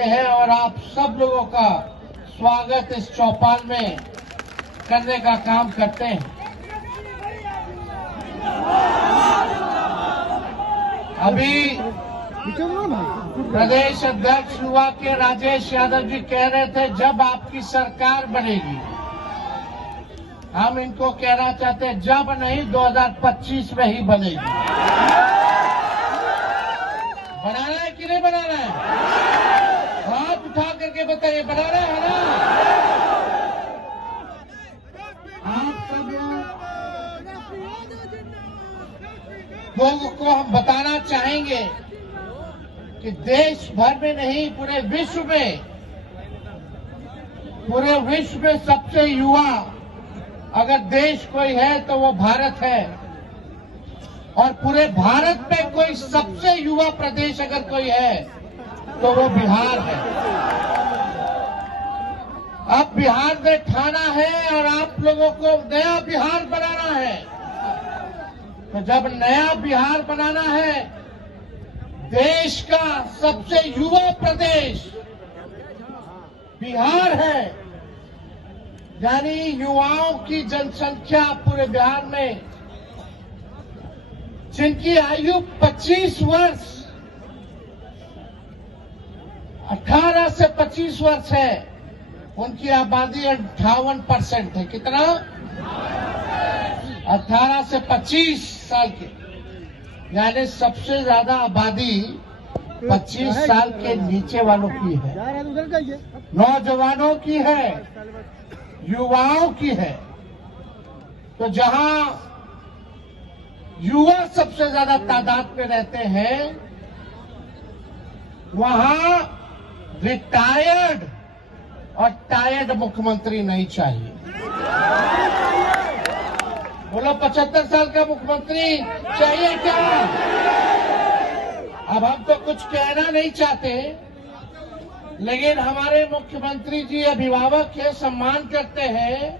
करते हैं और आप सब लोगों का स्वागत इस चौपाल में करने का काम करते हैं। अभी प्रदेश अध्यक्ष युवा के राजेश यादव जी कह रहे थे जब आपकी सरकार बनेगी, हम इनको कहना चाहते हैं जब नहीं 2025 में ही बनेगी। बनाना है कि नहीं बनाना है? हाथ उठा करके बताइए, बनाना है ना? आप सब लोगों को हम बताना चाहेंगे कि देश भर में नहीं पूरे विश्व में सबसे युवा अगर देश कोई है तो वो भारत है, और पूरे भारत में कोई सबसे युवा प्रदेश अगर कोई है तो वो बिहार है। अब बिहार में ठाना है और आप लोगों को नया बिहार बनाना है। तो जब नया बिहार बनाना है, देश का सबसे युवा प्रदेश बिहार है, यानी युवाओं की जनसंख्या पूरे बिहार में जिनकी आयु 25 वर्ष 18 से 25 वर्ष है, उनकी आबादी 58% है। कितना? 18 से 25 साल के, यानी सबसे ज्यादा आबादी 25 साल के नीचे वालों की है, नौजवानों की है, युवाओं की है। तो जहां युवा सबसे ज्यादा तादाद में रहते हैं, वहां रिटायर्ड और टायर्ड मुख्यमंत्री नहीं चाहिए। बोलो 75 साल का मुख्यमंत्री चाहिए क्या? अब हम तो कुछ कहना नहीं चाहते, लेकिन हमारे मुख्यमंत्री जी अभिभावक के सम्मान करते हैं,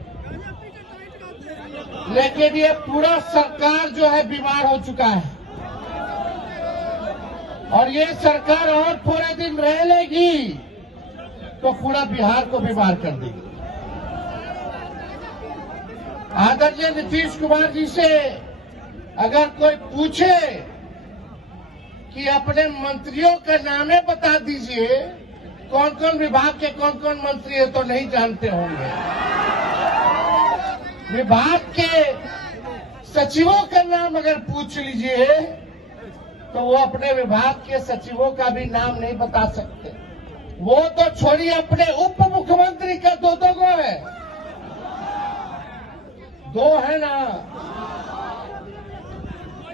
लेकिन ये पूरा सरकार जो है बीमार हो चुका है और ये सरकार और थोड़े दिन रह लेगी तो पूरा बिहार को बीमार कर देगी। आदरणीय नीतीश कुमार जी से अगर कोई पूछे कि अपने मंत्रियों का नामे बता दीजिए, कौन कौन विभाग के कौन कौन मंत्री है, तो नहीं जानते होंगे। विभाग के सचिवों का नाम अगर पूछ लीजिए तो वो अपने विभाग के सचिवों का भी नाम नहीं बता सकते। वो तो छोड़िए, अपने उप मुख्यमंत्री का दो गो है, दो है ना,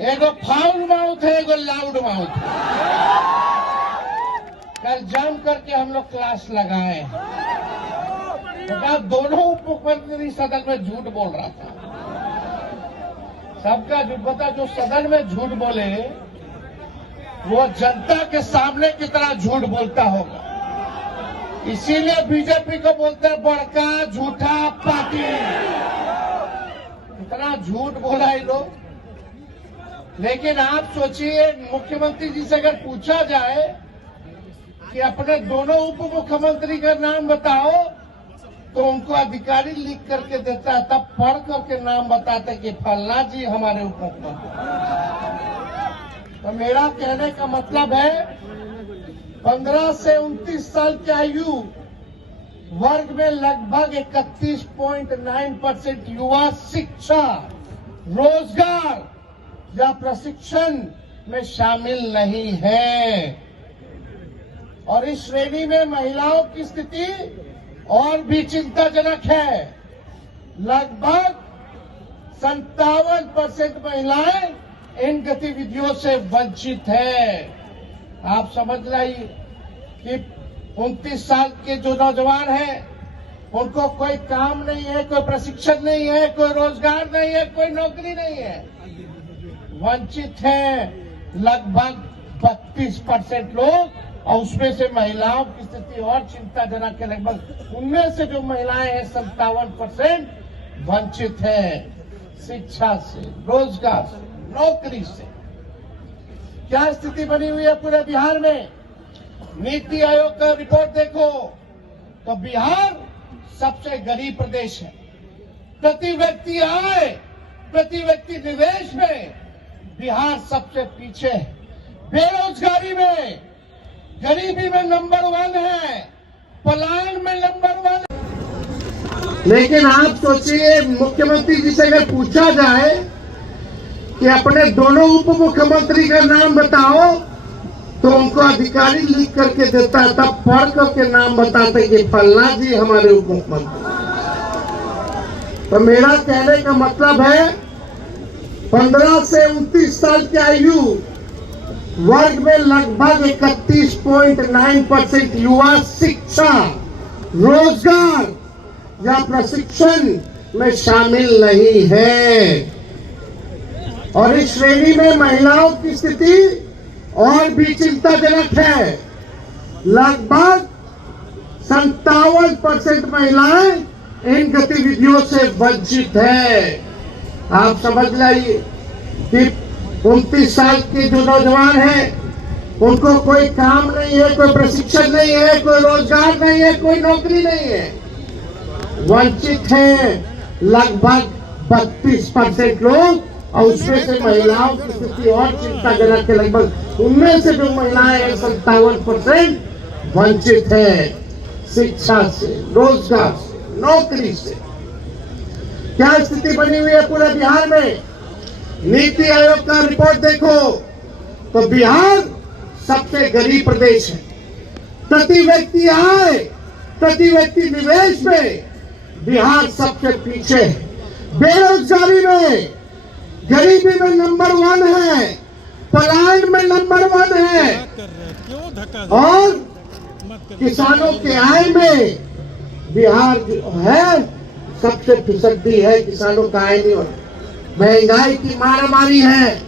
एगो फाउल माउथ है, एगो लाउड माउथ है। कल जम करके हम लोग क्लास लगाए, तो दोनों उप मुख्यमंत्री सदन में झूठ बोल रहा था। सबका झूठ बता, जो सदन में झूठ बोले वो जनता के सामने कितना झूठ बोलता होगा। इसीलिए बीजेपी को बोलते हैं बड़का झूठा पार्टी। इतना झूठ बोला ये लोग। लेकिन आप सोचिए, मुख्यमंत्री जी से अगर पूछा जाए कि अपने दोनों उप मुख्यमंत्री का नाम बताओ, तो उनको अधिकारी लिख करके देता है, तब पढ़ करके नाम बताते कि फलना जी हमारे उप मुख्यमंत्री। तो मेरा कहने का मतलब है 15 से 29 साल की आयु वर्ग में लगभग 31.9% युवा शिक्षा, रोजगार या प्रशिक्षण में शामिल नहीं है। और इस श्रेणी में महिलाओं की स्थिति और भी चिंताजनक है। लगभग 57% महिलाएं इन गतिविधियों से वंचित है। आप समझ लाइए कि 29 साल के जो नौजवान हैं, उनको कोई काम नहीं है, कोई प्रशिक्षण नहीं है, कोई रोजगार नहीं है, कोई नौकरी नहीं है, वंचित हैं लगभग 32% लोग। और उसमें से महिलाओं की स्थिति और चिंताजनक है। लगभग उनमें से जो महिलाएं हैं 57% वंचित है शिक्षा से, रोजगार से, नौकरी से। क्या स्थिति बनी हुई है पूरे बिहार में? नीति आयोग का रिपोर्ट देखो तो बिहार सबसे गरीब प्रदेश है। प्रति व्यक्ति आय, प्रति व्यक्ति निवेश में बिहार सबसे पीछे है। बेरोजगारी में, गरीबी में नंबर 1 है, पलायन में नंबर 1 है। लेकिन आप सोचिए, मुख्यमंत्री जी से अगर पूछा जाए कि अपने दोनों उप मुख्यमंत्री का नाम बताओ, तो उनको अधिकारी लिख करके देता है, तब पढ़ करके नाम बताते कि फलना जी हमारे उप मुख्यमंत्री। तो मेरा कहने का मतलब है 15 से 29 साल की आयु वर्ग में लगभग 31.9% युवा शिक्षा, रोजगार या प्रशिक्षण में शामिल नहीं है। और इस श्रेणी में महिलाओं की स्थिति और भी चिंताजनक है। लगभग 57% महिलाएं इन गतिविधियों से वंचित है। आप समझ लाइए कि 29 साल के जो नौजवान हैं, उनको कोई काम नहीं है, कोई प्रशिक्षण नहीं है, कोई रोजगार नहीं है, कोई नौकरी नहीं है, वंचित है लगभग 32% लोग। और उसमें से महिलाओं की स्थिति और चिंताजनक है। लगभग उनमें से जो महिलाएं हैं 57% वंचित है शिक्षा से, रोजगार से, नौकरी से। क्या स्थिति बनी हुई है पूरे बिहार में? नीति आयोग का रिपोर्ट देखो तो बिहार सबसे गरीब प्रदेश है। प्रति व्यक्ति आय, प्रति व्यक्ति निवेश में बिहार सबसे पीछे है। बेरोजगारी में, गरीबी में नंबर 1 है, पलायन में नंबर 1 है, और किसानों के आय में बिहार जो है सबसे फिसड्डी है। किसानों का आय नहीं हो रहा। महंगाई की मारामारी है।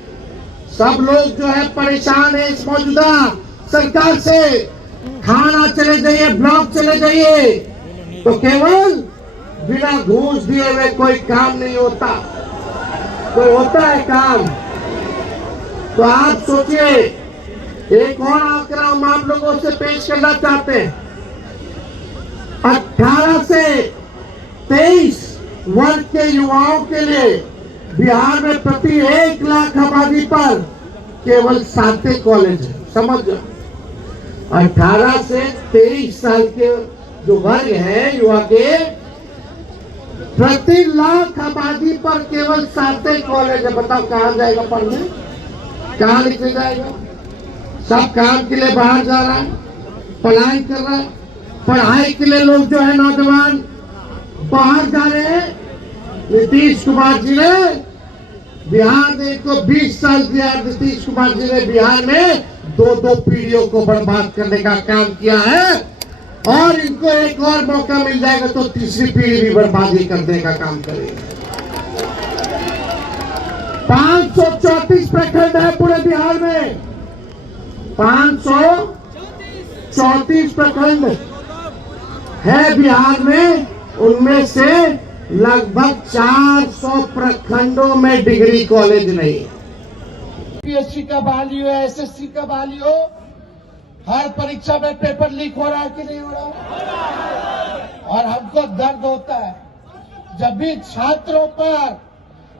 सब लोग जो है परेशान है इस मौजूदा सरकार से। थाना चले जाइए, ब्लॉक चले जाइए, तो केवल बिना घूस दिए हुए कोई काम नहीं होता। कोई होता है काम? तो आप सोचिए, एक और आंकड़ा हम आप लोगों से पेश करना चाहते हैं। 18 से 23 वर्ष के युवाओं के लिए बिहार में प्रति 1 लाख आबादी पर केवल 7 कॉलेज है। समझ जाओ, 18 से 23 साल के जो वर्ग है युवा के, प्रति लाख आबादी पर केवल 7 कॉलेज है। बताओ कहां जाएगा पढ़ने? कहां लिखे जाएगा? सब काम के लिए बाहर जा रहा है, पढ़ाई कर रहा है। पढ़ाई के लिए लोग जो है नौजवान बाहर जा रहे हैं। नीतीश कुमार जी ने बिहार में को 20 साल किया। नीतीश कुमार जी ने बिहार में 2 पीढ़ियों को बर्बाद करने का काम किया है, और इनको एक और मौका मिल जाएगा तो तीसरी पीढ़ी भी बर्बादी करने का काम करेगा। 534 प्रखंड है पूरे बिहार में। 534 प्रखंड है बिहार में। उनमें से लगभग 400 प्रखंडों में डिग्री कॉलेज नहीं है। यूपीएससी का बहाली हो, एसएससी का बहाली हो, हर परीक्षा में पेपर लीक हो रहा है कि नहीं हो रहा? और हमको दर्द होता है जब भी छात्रों पर,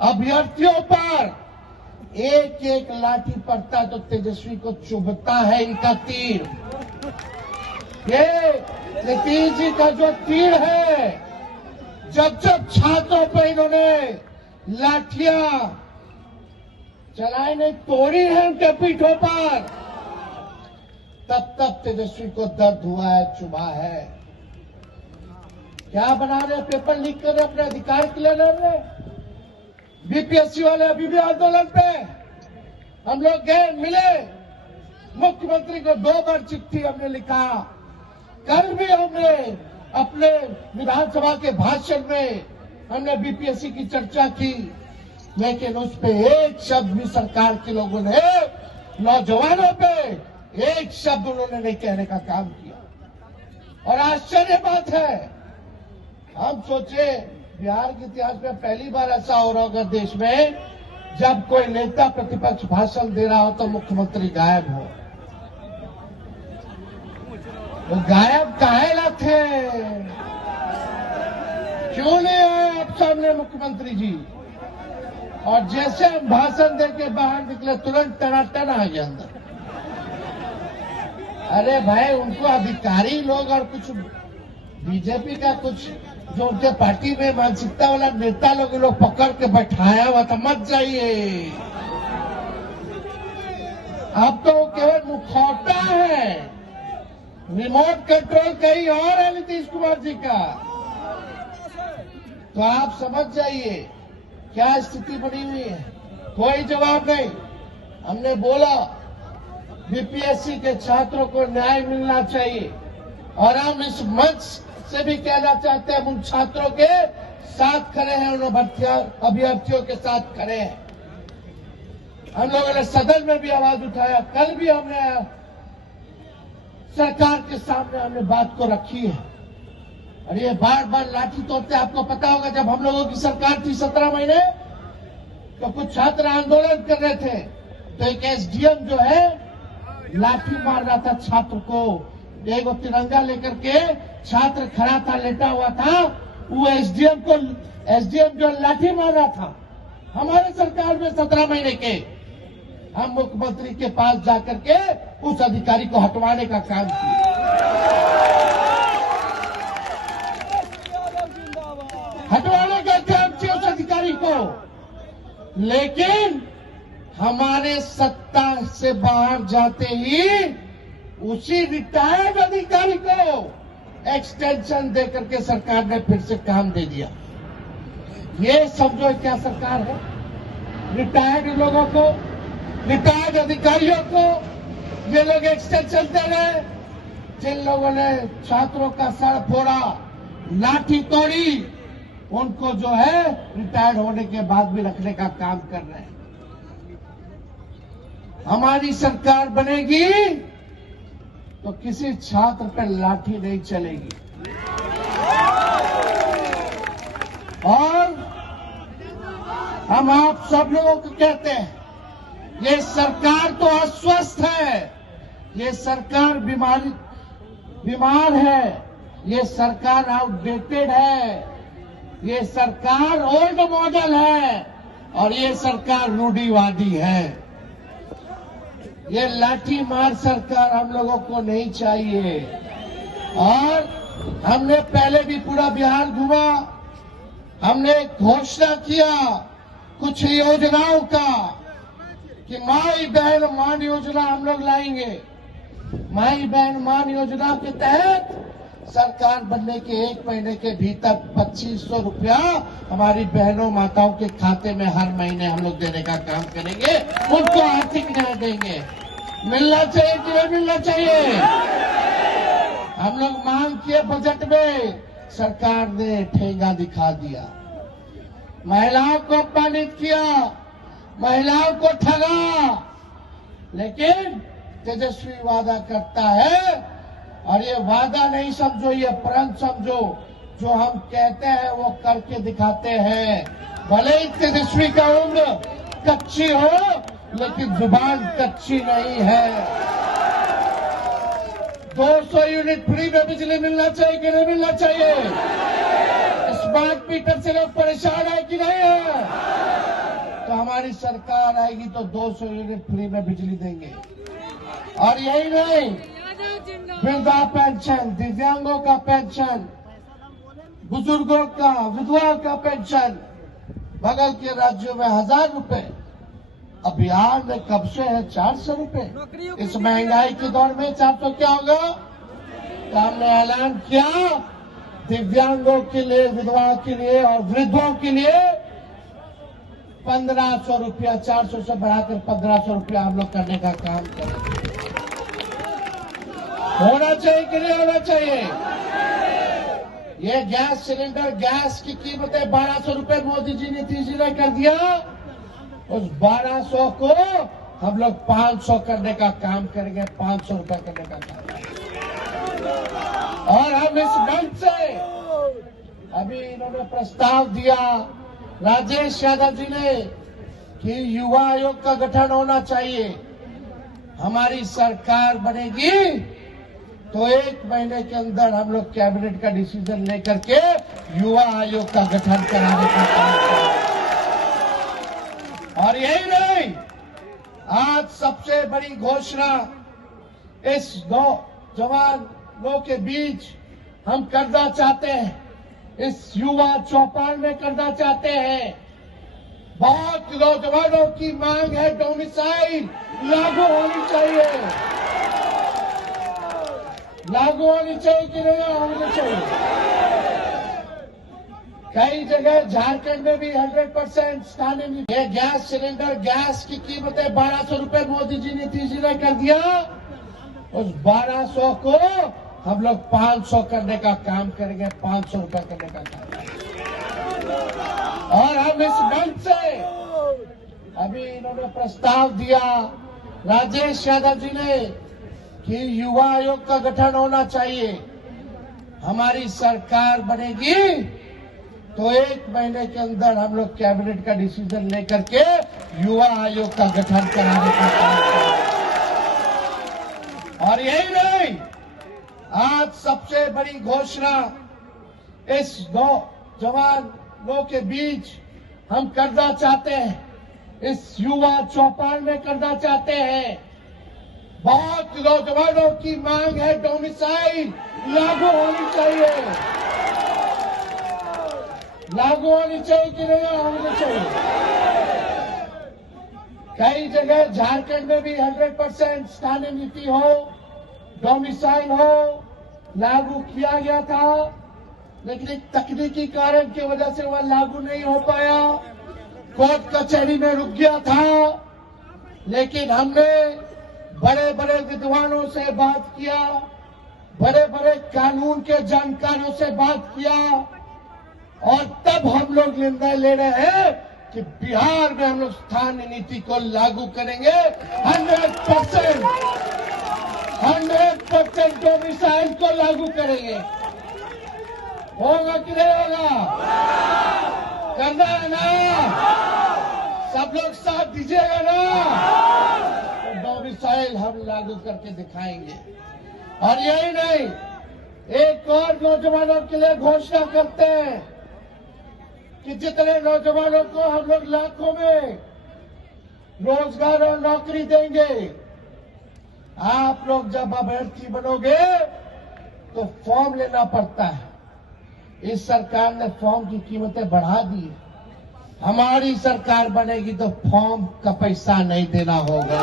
अभ्यर्थियों पर एक एक लाठी पड़ता है तो तेजस्वी को चुभता है इनका तीर। ये नीतीश जी का जो तीर है, जब जब छात्रों पर इन्होंने लाठियां चलाई नहीं, तोड़ी है उनके पीठों पर, तब तब तेजस्वी को दर्द हुआ है, चुभा है। क्या बना रहे? पेपर लीक कर रहे, अपने अधिकार के लिए लड़ रहे। बीपीएससी वाले अभी भी आंदोलन पे। हम लोग गए, मिले मुख्यमंत्री को, 2 बार चिट्ठी हमने लिखा। कल भी हमने अपने विधानसभा के भाषण में हमने बीपीएससी की चर्चा की, लेकिन उस पे एक शब्द भी सरकार के लोगों ने, नौजवानों पे एक शब्द उन्होंने नहीं कहने का काम किया। और आश्चर्य बात है, हम सोचे बिहार के इतिहास में पहली बार ऐसा हो रहा होगा देश में, जब कोई नेता प्रतिपक्ष भाषण दे रहा हो तो मुख्यमंत्री गायब हो। वो गायब काहे थे? क्यों नहीं आए आप सामने मुख्यमंत्री जी? और जैसे हम भाषण देके बाहर निकले तुरंत टनाटन आ गया अंदर। अरे भाई, उनको अधिकारी लोग और कुछ बीजेपी का कुछ जो उनके पार्टी में मानसिकता वाला नेता लोग पकड़ के बैठाया हुआ था, मत जाइए। अब तो केवल मुखौटा है, रिमोट कंट्रोल कहीं और है नीतीश कुमार जी का। तो आप समझ जाइए क्या स्थिति बनी हुई है। कोई जवाब नहीं। हमने बोला बीपीएससी के छात्रों को न्याय मिलना चाहिए, और हम इस मंच से भी कहना चाहते हैं, उन छात्रों के साथ खड़े हैं, उन अभ्यर्थियों के साथ खड़े हैं। हम लोगों ने सदन में भी आवाज उठाया, कल भी हमने सरकार के सामने हमने बात को रखी है। और ये बार बार लाठी तोड़ते, आपको पता होगा जब हम लोगों की सरकार थी 17 महीने, तो कुछ छात्र आंदोलन कर रहे थे, तो एक एसडीएम जो है लाठी मार रहा था छात्र को। एक तिरंगा लेकर के छात्र खड़ा था, लेटा हुआ था, वो एसडीएम जो लाठी मार रहा था, हमारे सरकार में 17 महीने के हम मुख्यमंत्री के पास जाकर के उस अधिकारी को हटवाने का काम किया। हटवाने का काम किया उस अधिकारी को, लेकिन हमारे सत्ता से बाहर जाते ही उसी रिटायर्ड अधिकारी को एक्सटेंशन देकर के सरकार ने फिर से काम दे दिया। ये समझो क्या सरकार है? रिटायर्ड लोगों को, रिटायर्ड अधिकारियों को ये लोग एक्सटेंशन दे रहे हैं। जिन लोगों ने छात्रों का सर फोड़ा, लाठी तोड़ी, उनको जो है रिटायर्ड होने के बाद भी रखने का काम कर रहे हैं। हमारी सरकार बनेगी तो किसी छात्र पर लाठी नहीं चलेगी। और हम आप सब लोगों को कहते हैं, ये सरकार तो अस्वस्थ है, ये सरकार बीमार है, ये सरकार आउटडेटेड है, ये सरकार ओल्ड मॉडल है, और ये सरकार रूढ़िवादी है। ये लाठी मार सरकार हम लोगों को नहीं चाहिए। और हमने पहले भी पूरा बिहार घूमा, हमने घोषणा किया कुछ योजनाओं का कि माई बहन मान योजना हम लोग लाएंगे। माई बहन मान योजना के तहत सरकार बनने के 1 महीने के भीतर 2500 रुपया हमारी बहनों माताओं के खाते में हर महीने हम लोग देने का काम करेंगे, उनको आर्थिक न्याय देंगे। मिलना चाहिए कि नहीं मिलना चाहिए? हम लोग मांग किए बजट में, सरकार ने ठेंगा दिखा दिया, महिलाओं को अपमानित किया, महिलाओं को ठगा। लेकिन तेजस्वी वादा करता है, और ये वादा नहीं समझो, ये प्रण समझो, जो हम कहते हैं वो करके दिखाते हैं। भले ही तेजस्वी का उम्र कच्ची हो, लेकिन जुबान कच्ची नहीं है। 200 यूनिट फ्री में बिजली मिलना चाहिए कि नहीं मिलना चाहिए? स्मार्ट मीटर से लोग परेशान है कि नहीं है? तो हमारी सरकार आएगी तो 200 यूनिट फ्री में बिजली देंगे। और यही नहीं, वृद्धा पेंशन, दिव्यांगों का पेंशन, बुजुर्गों का, विधवाओं का पेंशन, बगल के राज्यों में 1000 रुपए, अब बिहार में कब से है 400 रुपए। इस महंगाई के दौर में 400 क्या होगा? तो हमने ऐलान किया दिव्यांगों के लिए, विधवाओं के लिए और वृद्धों के लिए 1500 रुपया, 400 से बढ़ाकर 1500 रुपया हम लोग करने का काम करें। होना चाहिए कि नहीं होना चाहिए? ये गैस सिलेंडर, गैस की कीमतें 1200 रुपए मोदी जी, नीतीश जी ने कर दिया। उस 1200 को हम लोग 500 करने का काम करेंगे, 500 रुपए करने का काम करेंगे। और हम इस मंच से अभी इन्होंने प्रस्ताव दिया, राजेश यादव जी ने, कि युवा आयोग का गठन होना चाहिए। हमारी सरकार बनेगी तो 1 महीने के अंदर हम लोग कैबिनेट का डिसीजन लेकर के युवा आयोग का गठन कराने का काम करेंगे। और यही नहीं, आज सबसे बड़ी घोषणा इस नौजवानों के बीच हम करना चाहते हैं, इस युवा चौपाल में करना चाहते हैं। बहुत नौजवानों की मांग है, डोमिसाइल लागू होनी चाहिए। लागू होनी चाहिए कि नहीं होनी चाहिए? कई जगह झारखंड में भी 100% स्थानीय। ये गैस सिलेंडर, गैस की कीमतें 1200 रुपए मोदी जी नीतीश जी ने कर दिया। उस 1200 को हम लोग 500 करने का काम करेंगे, 500 रुपए करने का काम करेंगे। और हम इस मंच से अभी इन्होंने प्रस्ताव दिया राजेश यादव जी ने कि युवा आयोग का गठन होना चाहिए। हमारी सरकार बनेगी तो 1 महीने के अंदर हम लोग कैबिनेट का डिसीजन लेकर के युवा आयोग का गठन कराने का काम करेंगे। और यही नहीं, आज सबसे बड़ी घोषणा इस नौजवानों के बीच हम करना चाहते हैं, इस युवा चौपाल में करना चाहते हैं। बहुत नौजवानों की मांग है, डोमिसाइल लागू होनी चाहिए। लागू होनी चाहिए कि नहीं होनी चाहिए? कई जगह झारखंड में भी 100% स्थानीय नीति हो, डोमिसाइल हो, लागू किया गया था, लेकिन एक तकनीकी कारण की वजह से वह लागू नहीं हो पाया, कोर्ट कचहरी में रुक गया था। लेकिन हमने बड़े बड़े विद्वानों से बात किया, बड़े बड़े कानून के जानकारों से बात किया, और तब हम लोग निर्णय ले रहे हैं कि बिहार में हम लोग स्थानीय नीति को लागू करेंगे। 100% डोमिसाइल को लागू करेंगे। होगा कि नहीं होगा? करना है ना? सब लोग साथ दीजिएगा ना? तो डोमिसाइल हम लागू करके दिखाएंगे। और यही नहीं, एक और नौजवानों के लिए घोषणा करते हैं कि जितने नौजवानों को हम लोग लाखों में रोजगार और नौकरी देंगे, आप लोग जब अभ्यर्थी बनोगे तो फॉर्म लेना पड़ता है। इस सरकार ने फॉर्म की कीमतें बढ़ा दी। हमारी सरकार बनेगी तो फॉर्म का पैसा नहीं देना होगा।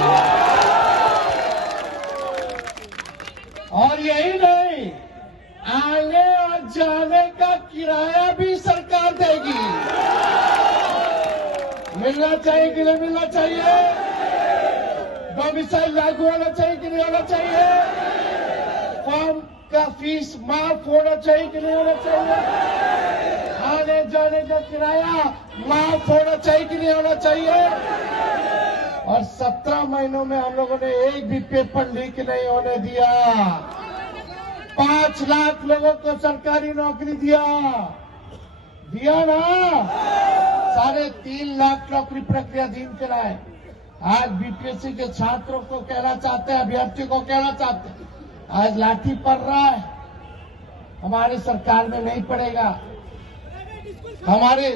और यही नहीं, आने और जाने का किराया भी सरकार देगी। मिलना चाहिए कि नहीं मिलना चाहिए? डोमिसाइल लागू होना चाहिए कि नहीं होना चाहिए? फॉर्म का फीस माफ होना चाहिए कि नहीं होना चाहिए? आने जाने का किराया माफ होना चाहिए कि नहीं होना चाहिए? और 17 महीनों में हम लोगों ने एक भी पेपर लीक नहीं होने दिया। 5 लाख लोगों को सरकारी नौकरी दिया ना? 3.5 लाख नौकरी प्रक्रियाधीन कराए। आज बीपीएससी के छात्रों को कहना चाहते हैं, अभ्यर्थियों को कहना चाहते हैं, आज लाठी पड़ रहा है, हमारी सरकार में नहीं पड़ेगा। हमारे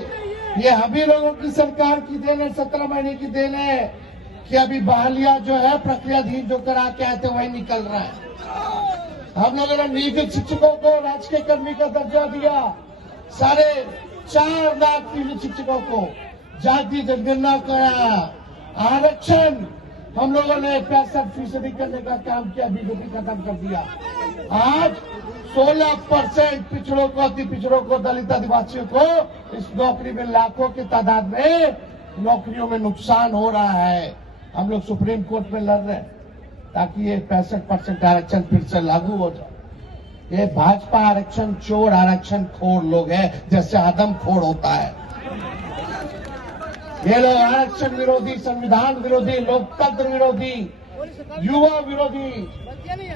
ये अभी लोगों की सरकार की देन है, 17 महीने की देन है कि अभी बहालियां जो है प्रक्रियाधीन जो करा के आए थे वही निकल रहा है। हम लोगों ने नियमित शिक्षकों को राजकीय कर्मी का दर्जा दिया। 4.5 लाख नियमित शिक्षकों को जाति जनगणना करा। आरक्षण हम लोगों ने 65% करने का काम किया, बीजेपी खत्म कर दिया। आज 16% पिछड़ों को, अति पिछड़ों को, दलित आदिवासियों को इस नौकरी में लाखों की तादाद में नौकरियों में नुकसान हो रहा है। हम लोग सुप्रीम कोर्ट में लड़ रहे हैं ताकि ये 65% आरक्षण फिर से लागू हो जाए। ये भाजपा आरक्षण चोर, आरक्षण खोर लोग हैं, जैसे आदमखोर होता है। ये लोग आरक्षण विरोधी, संविधान विरोधी, लोकतंत्र विरोधी, युवा विरोधी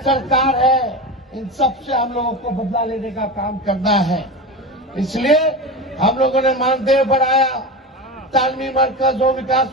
सरकार है। इन सब से हम लोगों को बदला लेने का काम करना है। इसलिए हम लोगों ने मानदेय बढ़ाया, तालमी मरकज और विकास